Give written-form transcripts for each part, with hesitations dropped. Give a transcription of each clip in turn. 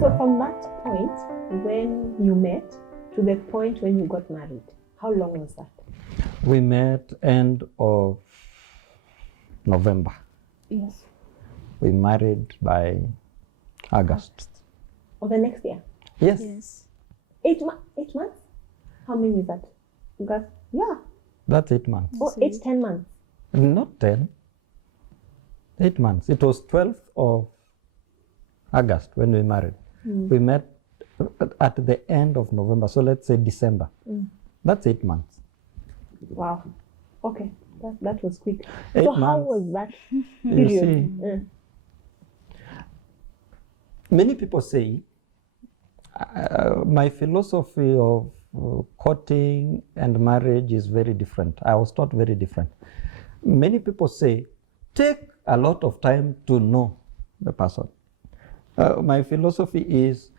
So from that point, when you met, to the point when you got married, how long was that? We met end of November. Yes. We married by August. Of the next year? Yes. Yes. 8 months? How many is that? Because, yeah. That's 8 months. Oh, 8, 10 months. Not 10. 8 months. It was 12th of August when we married. We met at the end of November, so let's say December. That's 8 months. Wow. Okay. That was quick. 8 So how months. was that You period? see, many people say my philosophy of courting and marriage is very different. I was taught very different. Many people say, take a lot of time to know the person. My philosophy is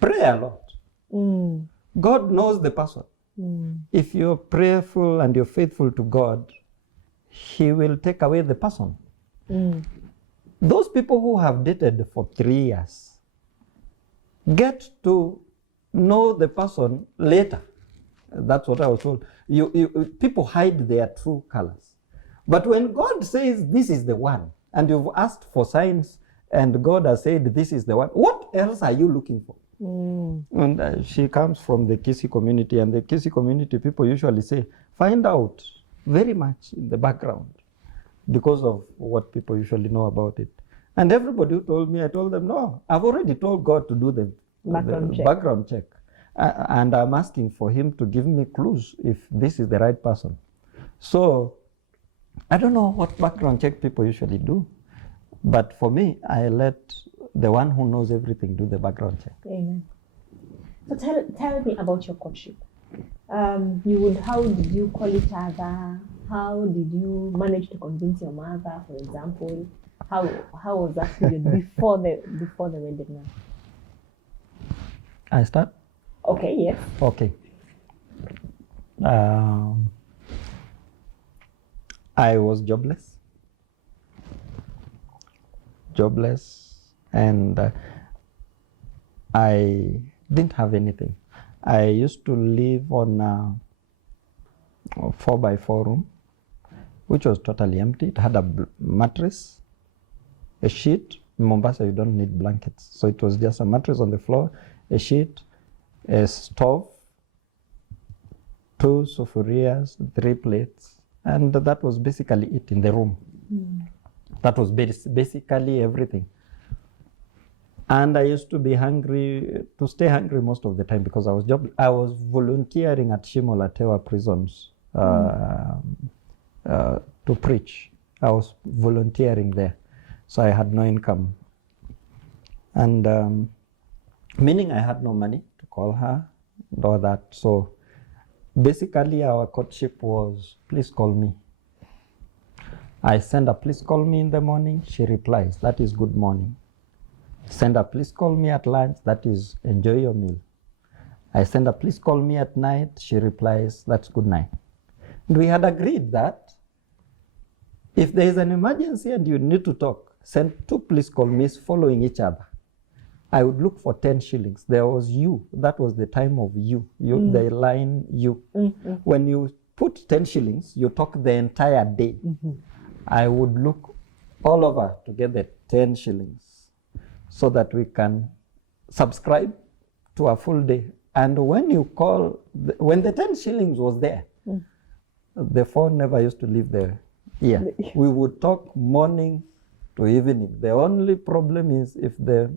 pray a lot. God knows the person. If you're prayerful and you're faithful to God, He will take away the person. Those people who have dated for 3 years get to know the person later. That's what I was told. People hide their true colors. But when God says this is the one, and you've asked for signs, and God has said this is the one, what else are you looking for? And she comes from the Kisi community, and the Kisi community people usually say, find out very much in the background because of what people usually know about it. And everybody who told me, I told them, no, I've already told God to do the background check. And I'm asking for Him to give me clues if this is the right person. So I don't know what background check people usually do. But for me, I let the one who knows everything do the background check. Amen. So tell me about your courtship. How did you call each other? How did you manage to convince your mother, for example? How was that period before the wedding now? I start? Okay, yes. Okay. I was jobless, and I didn't have anything. I used to live on a 4x4 room, which was totally empty. It had a mattress, a sheet. In Mombasa, you don't need blankets. So it was just a mattress on the floor, a sheet, a stove, 2 sufurias, 3 plates. And that was basically it in the room. That was basically everything. And I used to be hungry, to stay hungry most of the time because I was volunteering at Shimo La Tewa prisons to preach. I was volunteering there, so I had no income. And meaning I had no money to call her and all that. So basically our courtship was, please call me. I send her, please call me in the morning. She replies, that is good morning. Send her, please call me at lunch. That is enjoy your meal. I send her, please call me at night. She replies, that's good night. And we had agreed that if there is an emergency and you need to talk, send 2 please call me's following each other. I would look for 10 shillings. There was you. That was the time of you. The line you. When you put 10 shillings, you talk the entire day. I would look all over to get the 10 shillings so that we can subscribe to a full day. And when you call, when the 10 shillings was there, the phone never used to leave the ear. We would talk morning to evening. The only problem is if the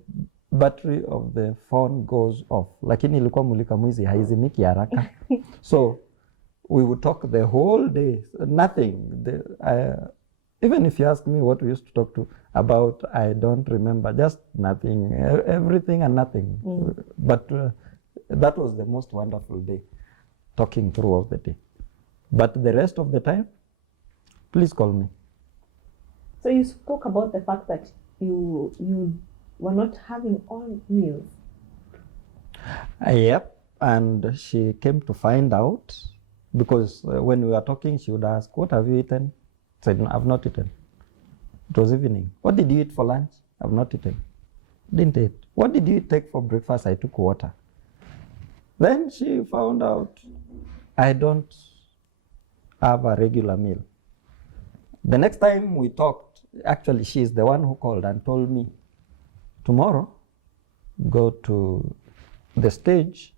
battery of the phone goes off. Lakini ilikuwa mulika mwizi haizimiki haraka. So we would talk the whole day, nothing. Even if you ask me what we used to talk to about, I don't remember, just nothing, everything and nothing. But that was the most wonderful day, talking throughout the day. But the rest of the time, please call me. So you spoke about the fact that you were not having all meals. Yep, and she came to find out because when we were talking, she would ask, what have you eaten? I said, no, I've not eaten. It was evening. What did you eat for lunch? I've not eaten. didn't eat. What did you take for breakfast? I took water. Then she found out I don't have a regular meal. The next time we talked, actually she's the one who called and told me, tomorrow, go to the stage,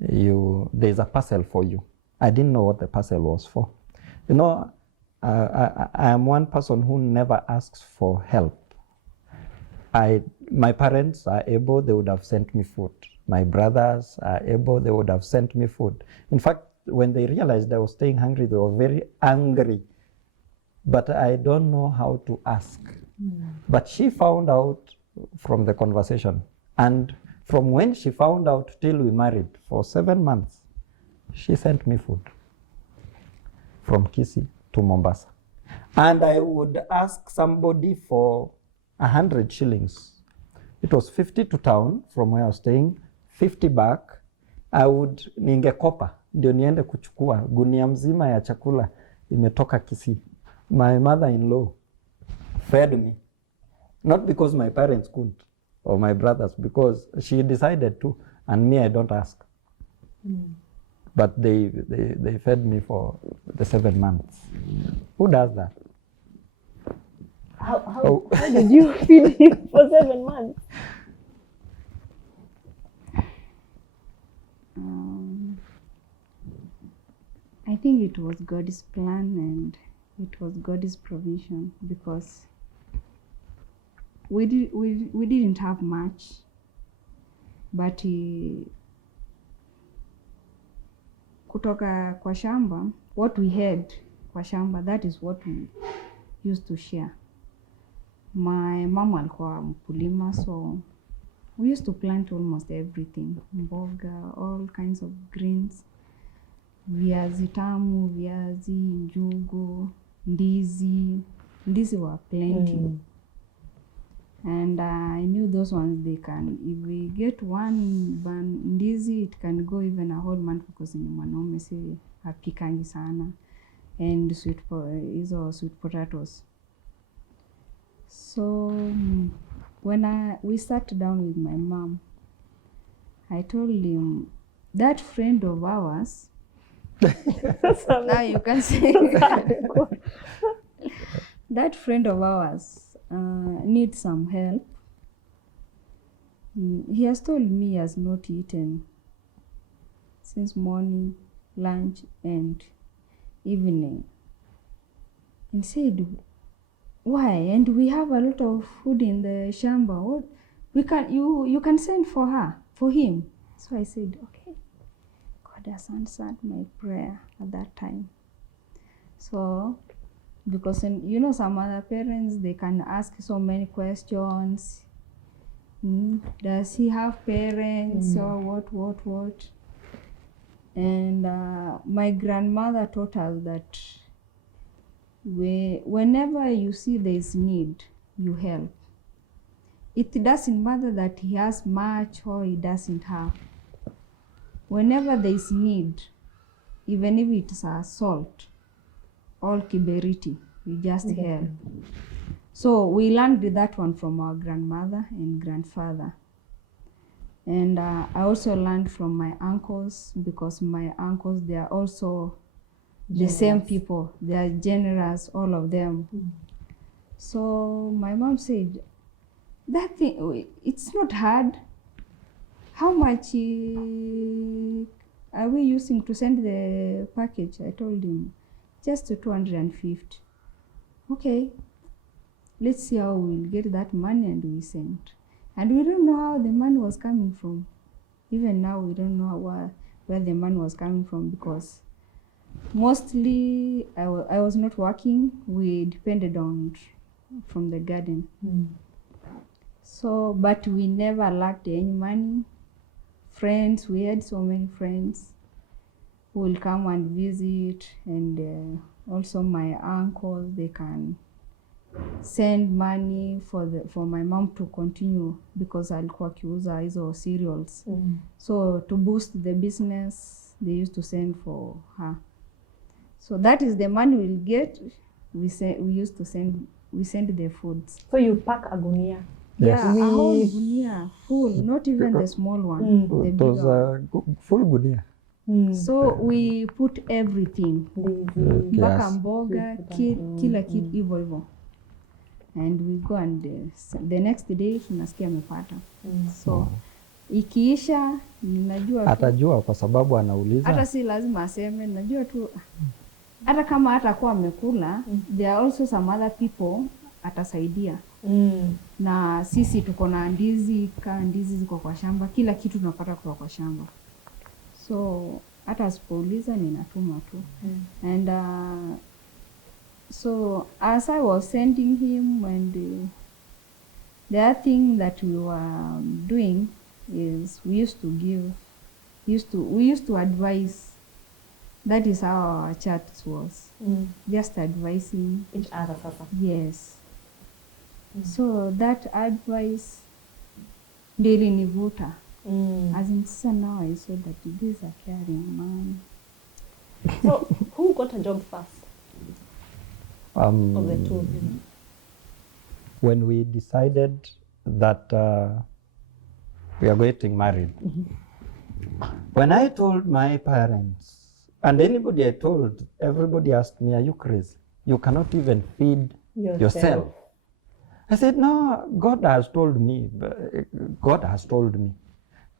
there's a parcel for you. I didn't know what the parcel was for. You know, I am one person who never asks for help. My parents are able, they would have sent me food. My brothers are able, they would have sent me food. In fact, when they realized I was staying hungry, they were very angry. But I don't know how to ask. But she found out from the conversation. And from when she found out till we married, for 7 months, she sent me food from Kisii to Mombasa. And I would ask somebody for 100 shillings. It was 50 to town from where I was staying, 50 back. Ningekopa ndio niende kuchukua gunia mzima ya chakula imetoka Kisii. My mother-in-law fed me, not because my parents couldn't or my brothers, because she decided to, and me, I don't ask. But they fed me for the 7 months. Who does that? How did you feed him for 7 months? I think it was God's plan and it was God's provision, because we didn't have much, but kutoka kwa shamba, what we had kwa shamba, that is what we used to share. My mom alikuwa mkulima, so we used to plant almost everything, mboga, all kinds of greens, viazi tamu, viazi, njugu, ndizi were plenty. And I knew those ones, they can, if we get one ndizi, it can go even a whole month, because ni mwanaume si hapikangi sana. And sweet potatoes. So when we sat down with my mom, I told him, that friend of ours, now you can say, that friend of ours needs some help. He has told me he has not eaten since morning, lunch, and evening. And said, why? And we have a lot of food in the shamba. What you can send for him. So I said, okay, God has answered my prayer at that time. So, because you know, some other parents, they can ask so many questions. Does he have parents or what? And my grandmother taught us that whenever you see there is need, you help. It doesn't matter that he has much or he doesn't have. Whenever there is need, even if it's a salt or kiberiti, we just help. So we learned that one from our grandmother and grandfather. And I also learned from my uncles, because my uncles, they are also the same people. They are generous, all of them. So my mom said, that thing, it's not hard. How much are we using to send the package? I told him, just 250. Okay, let's see how we'll get that money, and we sent. And we don't know how the money was coming from. Even now, we don't know where the money was coming from, because mostly I was not working. We depended on from the garden. So, but we never lacked any money. Friends, we had so many friends who will come and visit, and also my uncles, they can send money for my mom to continue, because alikuwa akiuza hizo cereals. So to boost the business, they used to send for her. So that is the money we'll get. We send the foods. So you pack a gunia Yes. Yeah, a whole We- gunia full, not even the small one, the It bigger was one. a full gunia. So we put everything Ndizi. mpaka Yes. mboga kila kitu hivyo hivyo, and we go and the next day tunasikia amepata. So ikiisha najua tu, Atajua kwa sababu anauliza. hata si lazima aseme, najua tu hata kama hatakuwa amekula, there are also some other people atasaidia. Na sisi tuko na ndizi, ndizi ziko kwa shamba, kila kitu tunapata kutoka kwa shamba, so hata asipouliza ninatuma tu. And so as I was sending him, and the other thing that we were doing is we used to advise. That is how our chat was, just advising Each other sasa. Yes. So that advice ndio ilinivuta. As in sasa now I saw that this is a caring man. So who got a job first of the two? When we decided that we are getting married, when I told my parents, and anybody I told, everybody asked me, are you crazy? You cannot even feed yourself. I said, no, God has told me. God has told me.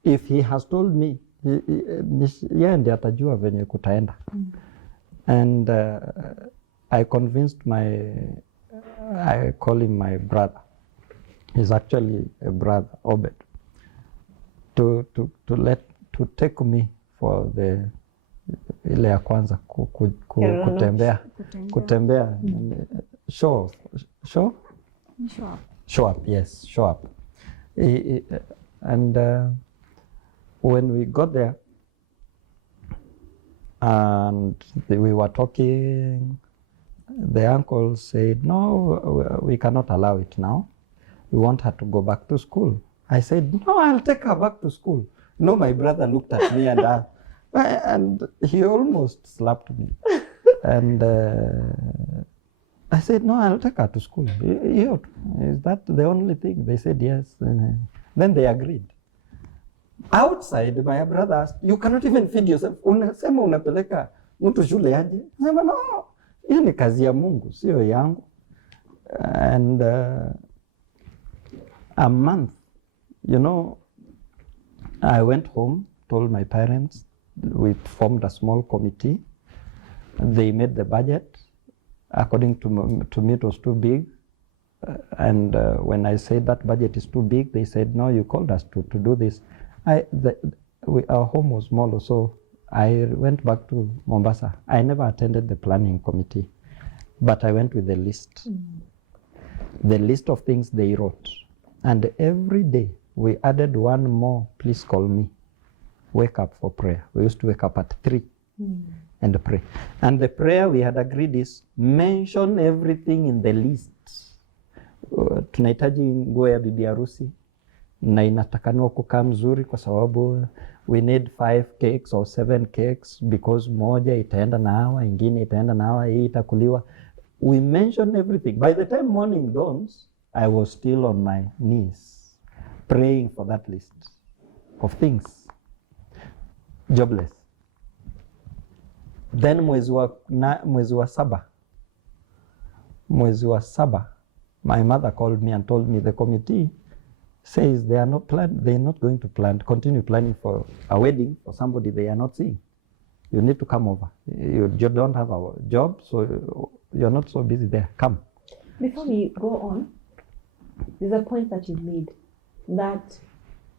If he has told me, yeye ndiye atajua venye kutaenda. And I convinced I call him my brother. He's actually a brother, Obed, to take me for the ile ya kwanza kutembea show up, yes, show up. And when we got there and we were talking, the uncle said, no, we cannot allow it now. We want her to go back to school. I said, no, I'll take her back to school. No, my brother looked at me and he almost slapped me. And I said, no, I'll take her to school. Is that the only thing? They said yes. And then they agreed. Outside, my brother asked, you cannot even feed yourself. Unasema unapeleka mtu shule aje? Nasema no, hiyo ni kazi ya Mungu, sio yangu. And a month, I went home, told my parents, we formed a small committee. They made the budget. According to me, it was too big. And when I said that budget is too big, they said, no, you called us to do this. Our home was small, so I went back to Mombasa. I never attended the planning committee, but I went with the list. The list of things they wrote. And every day we added one more, please call me. Wake up for prayer. We used to wake up at 3 and pray. And the prayer we had agreed is mention everything in the list. Tunahitaji nguo ya bibi harusi na inatakaniwa kukaa mzuri kwa sababu we need 5 cakes or 7 cakes because moja itaenda na hawa, ingine itaenda na hawa, hii itakuliwa. We mention everything. By the time morning dawns, I was still on my knees praying for that list of things. Jobless. Then mwezi wa saba, my mother called me and told me the committee says they're not going to continue planning for a wedding for somebody they are not seeing. You need to come over. You don't have a job, so you're not so busy there. Come. Before we go on, there's a point that you made that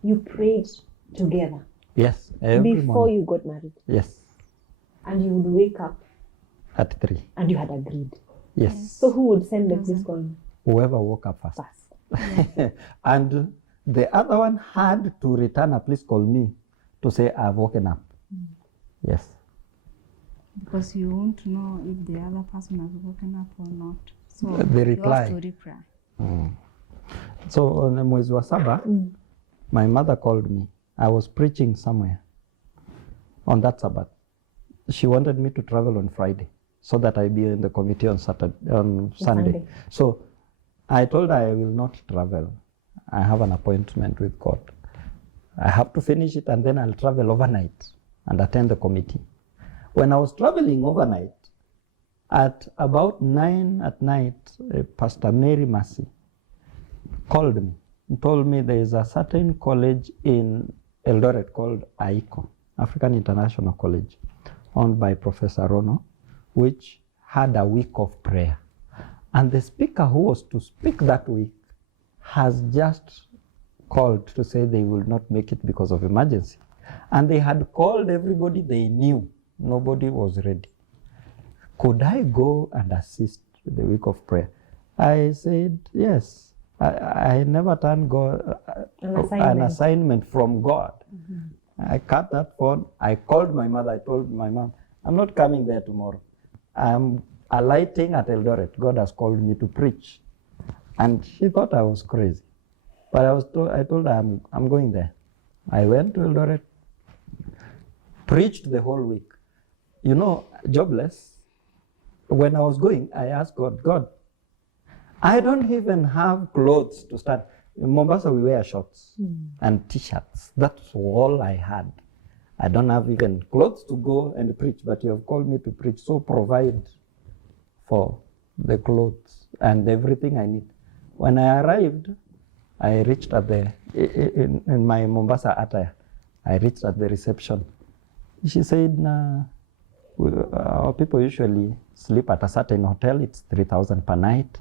you prayed together. Yes, every before morning. You got married. Yes. And you would wake up at 3. And you had agreed. Yes. So who would send the please call me? Whoever woke up first. And the other one had to return a please call me to say I've woken up. Yes. Because you won't know if the other person has woken up or not. So the reply. You have to reply. So on mwezi wa saba, my mother called me. I was preaching somewhere on that Sabbath. She wanted me to travel on Friday so that I be in the committee on Sunday. So I told her I will not travel. I have an appointment with God. I have to finish it and then I'll travel overnight and attend the committee. When I was traveling overnight, at about 9 at night, Pastor Mary Mercy called me and told me there is a certain college in Eldoret called AICO, African International College, owned by Professor Rono, which had a week of prayer. And the speaker who was to speak that week has just called to say they will not make it because of emergency. And they had called everybody they knew. Nobody was ready. Could I go and assist the week of prayer? I said, yes. I never turned God, an assignment from God. I cut that phone. I called my mother. I told my mom, I'm not coming there tomorrow. I'm alighting at Eldoret. God has called me to preach. And she thought I was crazy. But I told her I'm going there. I went to Eldoret, preached the whole week. You know, jobless. When I was going, I asked God, I don't even have clothes to start. In Mombasa, we wear shorts and t-shirts. That's all I had. I don't have even clothes to go and preach, but you have called me to preach, so provide for the clothes and everything I need. When I arrived, I reached at in my Mombasa attire, I reached at the reception. She said, our people usually sleep at a certain hotel. It's 3,000 per night.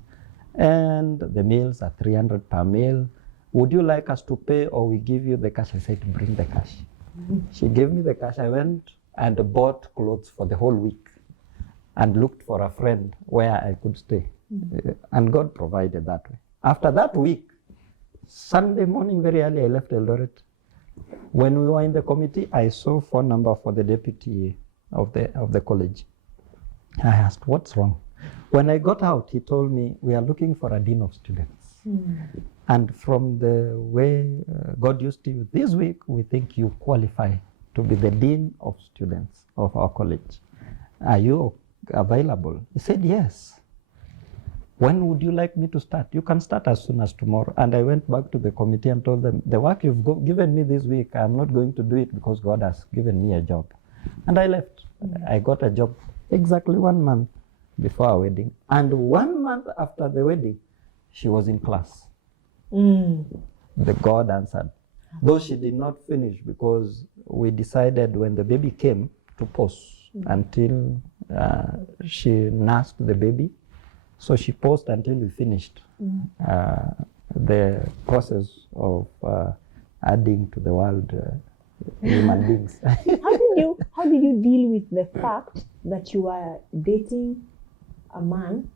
And the meals are 300 per meal. Would you like us to pay or we give you the cash? I said, bring the cash. She gave me the cash. I went and bought clothes for the whole week and looked for a friend where I could stay. And God provided that way. After that week, Sunday morning very early, I left Eldoret. When we were in the committee, I saw phone number for the deputy of the college. I asked, what's wrong? When I got out, he told me, we are looking for a dean of students. And from the way God used you this week, we think you qualify to be the dean of students of our college. Are you available? He said, yes. When would you like me to start? You can start as soon as tomorrow. And I went back to the committee and told them, the work you've given me this week, I'm not going to do it because God has given me a job. And I left. I got a job exactly 1 month before our wedding. And 1 month after the wedding, she was in class. The God answered. Though she did not finish because we decided when the baby came to pause until she nursed the baby. So she paused until we finished the process of adding to the world human beings. How did you deal with the fact that you were dating a man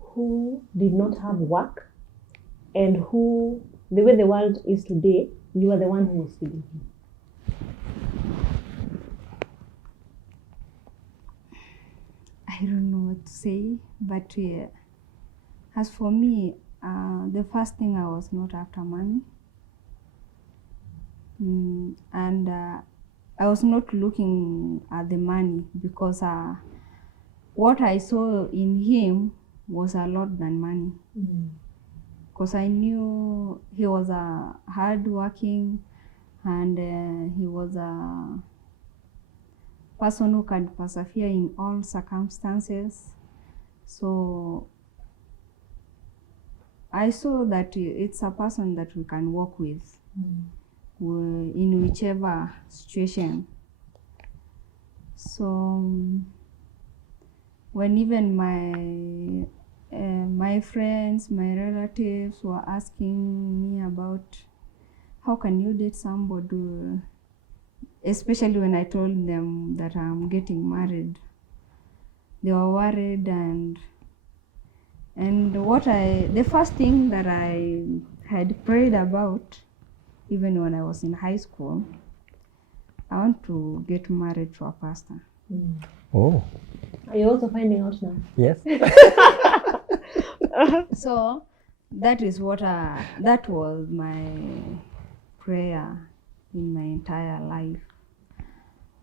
who did not have work and who, the way the world is today, you are the one who was feeding him? I don't know what to say, but as for me, the first thing, I was not after money. And I was not looking at the money because what I saw in him was a lot than money. Because I knew he was a hardworking and he was a person who can persevere in all circumstances. So I saw that it's a person that we can work with in whichever situation. So when even my friends, my relatives were asking me about how can you date somebody, especially when I told them that I'm getting married, they were worried. And the first thing that I had prayed about, even when I was in high school, I want to get married to a pastor. Oh. Are you also finding out now? Yes. So that was my prayer in my entire life.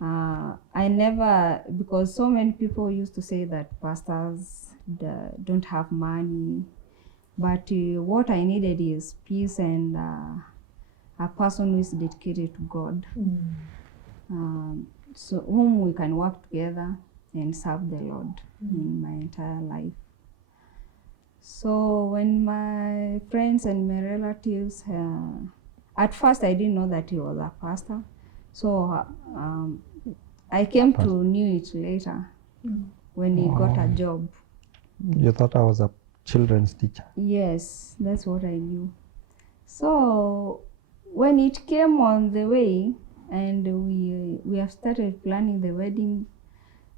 I never, because so many people used to say that pastors don't have money, But what I needed is peace and a person who is dedicated to God. So whom we can work together and serve the Lord in my entire life. So when my friends and my relatives, at first I didn't know that he was a pastor. So I came to know it later when he got a job. You thought I was a children's teacher? Yes, that's what I knew. So when it came on the way and we have started planning the wedding,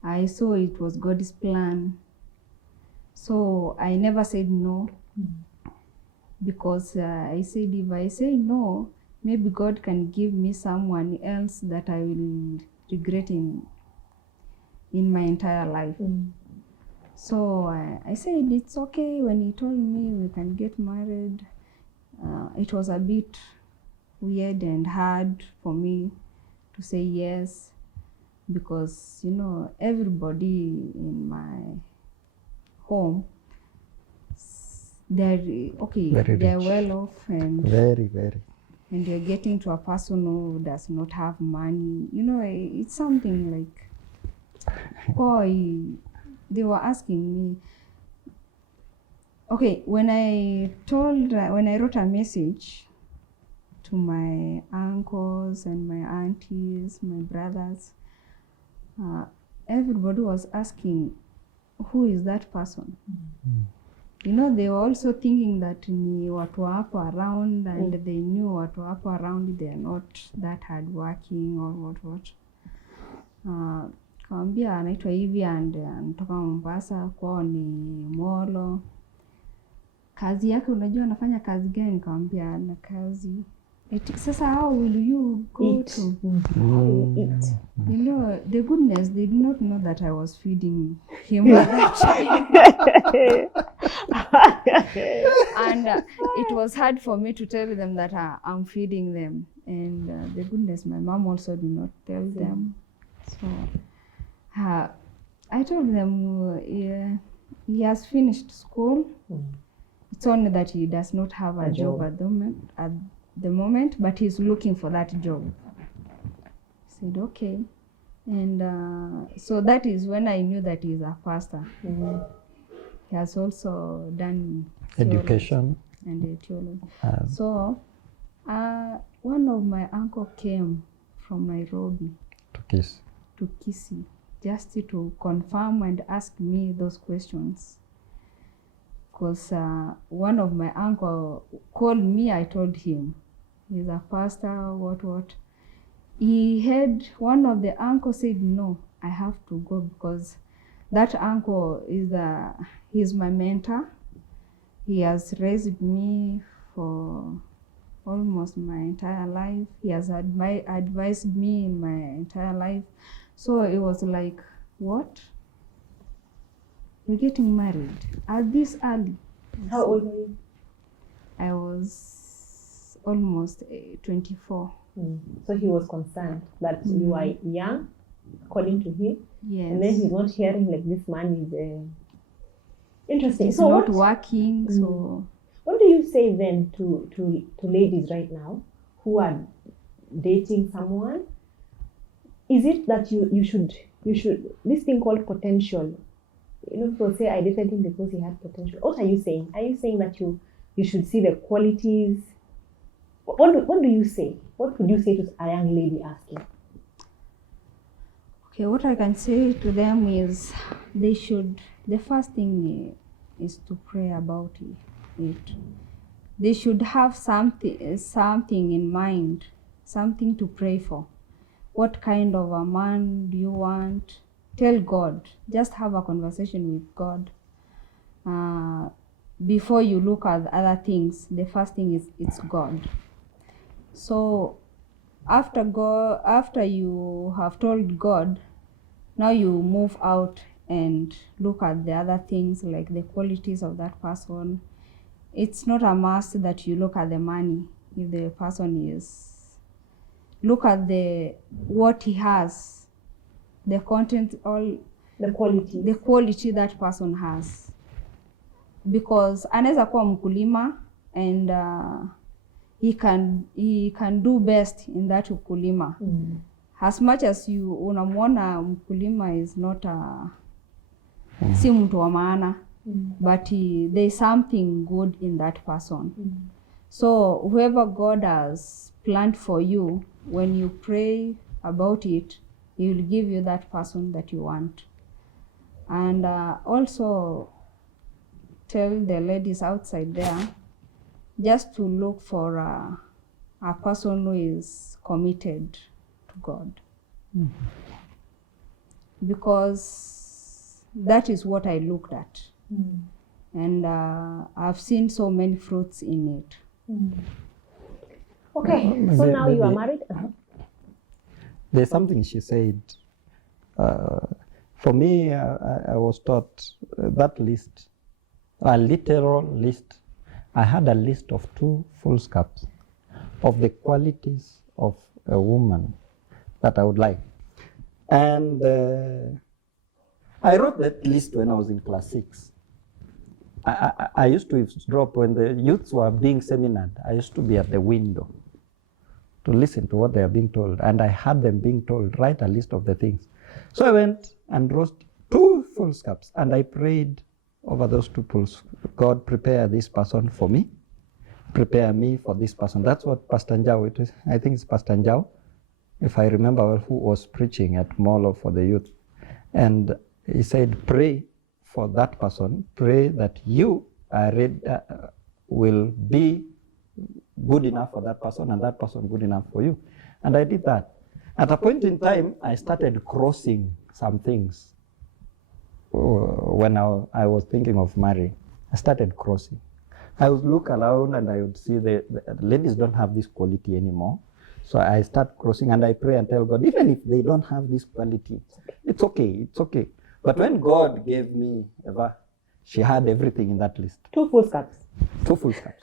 I saw it was God's plan. So I never said no, because I said if I say no, maybe God can give me someone else that I will regret in my entire life. So I said it's okay. When he told me we can get married, it was a bit weird and hard for me to say yes, because you know everybody in my home, they're okay, Very they're rich. well off, and Very. and you're getting to a person who does not have money. You know, it's something like, they were asking me. Okay, when I wrote a message to my uncles and my aunties, my brothers, everybody was asking, who is that person? You know, they were also thinking that ni watu hapo around, and they knew watu hapo around, they are not that hardworking or what. Kawambia anaitwa hivi and anatoka Mombasa, kwao ni Molo. Kazi yake unajua anafanya kazi gani? Kawambia ana kazi. Sasa how will you go to eat? You know, the goodness, they did not know that I was feeding him at that time. And it was hard for me to tell them that I'm feeding them. And the goodness, my mom also did not tell them. So I told them he has finished school. It's only that he does not have a job at the moment, but he's looking for that job. I said, okay. And so that is when I knew that he's a pastor. He has also done Education and theology. So one of my uncle came from Nairobi to Kisii just to confirm and ask me those questions. Because one of my uncle called me, I told him he's a pastor, what. He had one of the uncles said, no, I have to go, because that uncle he's my mentor. He has raised me for almost my entire life. He has advised me in my entire life. So it was like, what? You're getting married at this early? How old were you? I was almost 24. So he was concerned that you are young, according to him. Yes. And then he's not hearing like this man is interesting. He's so not working. So what do you say then to ladies right now who are dating someone? Is it that you should this thing called potential? You know, people say I dated him because he had potential. What are you saying? Are you saying that you should see the qualities? What do you say? What would you say to a young lady asking? Okay, what I can say to them is the first thing is to pray about it. They should have something in mind, something to pray for. What kind of a man do you want? Tell God. Just have a conversation with God. Before you look at other things, the first thing is it's God. So after you have told God, now you move out and look at the other things, like the qualities of that person. It's not a must that you look at the money. If the person is, look at what he has, the content, all the quality that person has. because anaweza kuwa mkulima and he can do best in that ukulima. As much as you unamwona mkulima is not si mtu wa maana, but there is something good in that person. So whoever God has planned for you, when you pray about it, He will give you that person that you want. And also tell the ladies outside there just to look for a person who is committed to God. Because that is what I looked at. And I've seen so many fruits in it. Okay, so now you are married? There's something she said. For me, I was taught that list, a literal list. I had a list of 2 foolscaps of the qualities of a woman that I would like. And I wrote that list when I was in class 6. I used to drop when the youths were being seminared. I used to be at the window to listen to what they are being told. And I had them being told, write a list of the things. So I went and wrote 2 foolscaps, and I prayed over those 2 pools. God, prepare this person for me. Prepare me for this person. That's what Pastor Njau, I think it's Pastor Njau, if I remember well, who was preaching at Molo for the youth. And he said, pray for that person. Pray that you will be good enough for that person and that person good enough for you. And I did that. At a point in time, I started crossing some things. When I was thinking of marrying, I started crossing. I would look around and I would see the ladies don't have this quality anymore. So I start crossing and I pray and tell God, even if they don't have this quality, it's okay, it's okay. But when God gave me Eva, she had everything in that list. 2 foolscaps. 2 foolscaps.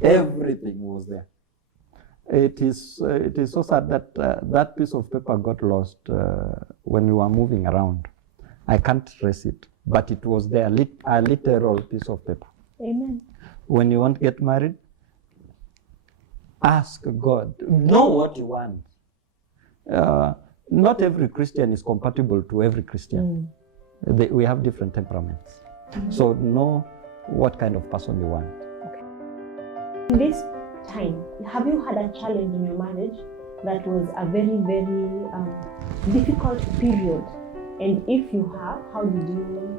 Everything was there. It is so sad that that piece of paper got lost when we were moving around. I can't trace it, but it was there, a literal piece of paper. Amen. When you want to get married, ask God. Know what you want. Not every Christian is compatible to every Christian. We have different temperaments. So know what kind of person you want. Okay. In this time, have you had a challenge in your marriage that was a very, very difficult period? And if you have, how did you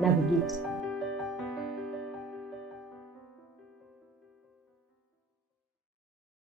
navigate?